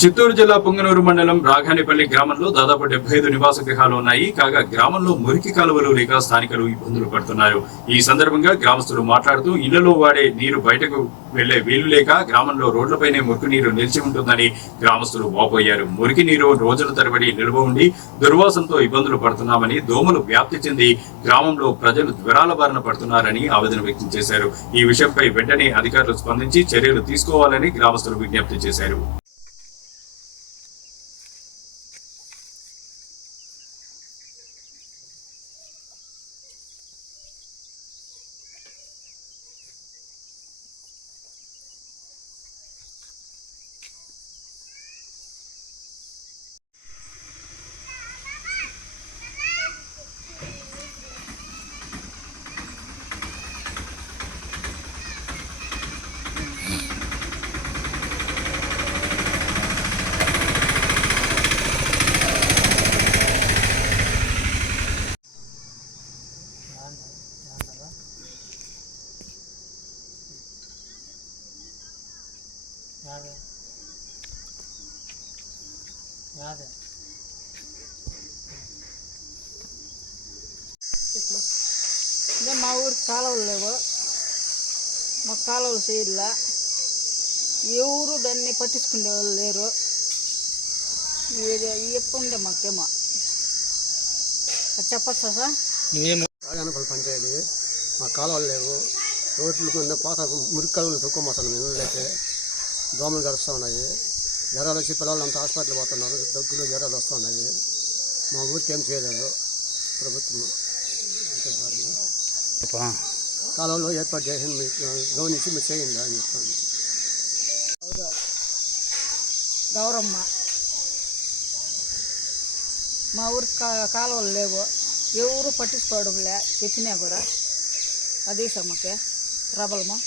చిత్తూరు జిల్లా పుంగనూరు మండలం రాఘానిపల్లి గ్రామంలో దాదాపు 75 నివాస గృహాలు ఉన్నాయి. కాగా గ్రామంలో మురికి కాలువలు లేక స్థానికులు ఇబ్బందులు పడుతున్నారు. ఈ సందర్భంగా గ్రామస్తులు మాట్లాడుతూ ఇళ్లలో వాడే నీరు బయటకు వెళ్లే వీలు లేక గ్రామంలో రోడ్లపైనే మురికి నీరు నిలిచి ఉంటుందని గ్రామస్తులు వాపోయారు. మురికి నీరు రోజుల తరబడి నిల్వ ఉండి దుర్వాసనతో ఇబ్బందులు పడుతున్నామని, దోమలు వ్యాప్తి చెంది గ్రామంలో ప్రజలు జ్వరాల బారిన పడుతున్నారని ఆవేదన వ్యక్తం చేశారు. ఈ విషయంపై వెంటనే అధికారులు స్పందించి చర్యలు తీసుకోవాలని గ్రామస్తులు విజ్ఞప్తి చేశారు. మా ఊరికి కాలువలు లేవు, మాకు కాలువలు చేయట్లా, ఎవరు దాన్ని పట్టించుకునే వాళ్ళు లేరు. ఎప్పుడుండే మాకేమో చెప్పచ్చా సార్? రాఘానిపల్లి పంచాయతీ మా కాలువలు లేవు, రోడ్లు కింద పాత మురికి కాలువలు తక్కువ మోస్తాను. మేము ఇళ్ళైతే దోమలు గడుస్తూ ఉన్నాయి, జ్వరాలు వచ్చి పిల్లలు అంతా హాస్పిటల్ పోతున్నారు, దగ్గులు జ్వరాలు వస్తూ ఉన్నాయి. మా ఊరికి ఏం చేయలేదు ప్రభుత్వం. కాలంలో ఏర్పాటు చేసి మీకు గమనించి మీరు చేయండి అని చెప్తాను. గౌరమ్మ, మా ఊరికి కాలువలు లేవు, ఎవరు పట్టించుకోవడంలే, చెప్పినా కూడా అదే సమ్మకే ప్రబలము.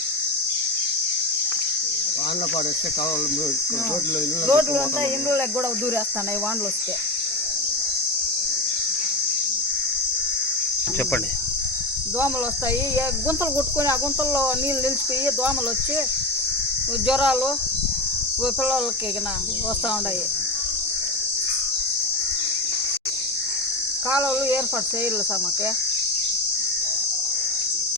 వానలు పాడేస్తే కాలువలు రోడ్లు అంతా ఇండ్లకి కూడా దూరేస్తున్నాయి వానలు వస్తే. చెప్పండి. దోమలు వస్తాయి, గుంతలు కొట్టుకొని ఆ గుంతల్లో నీళ్ళు నిలిచిపోయి దోమలు వచ్చి జ్వరాలు పిల్లలకి వస్తూ ఉన్నాయి. కాలువలు ఏర్పాటు చేయాలి సార్ మాకు.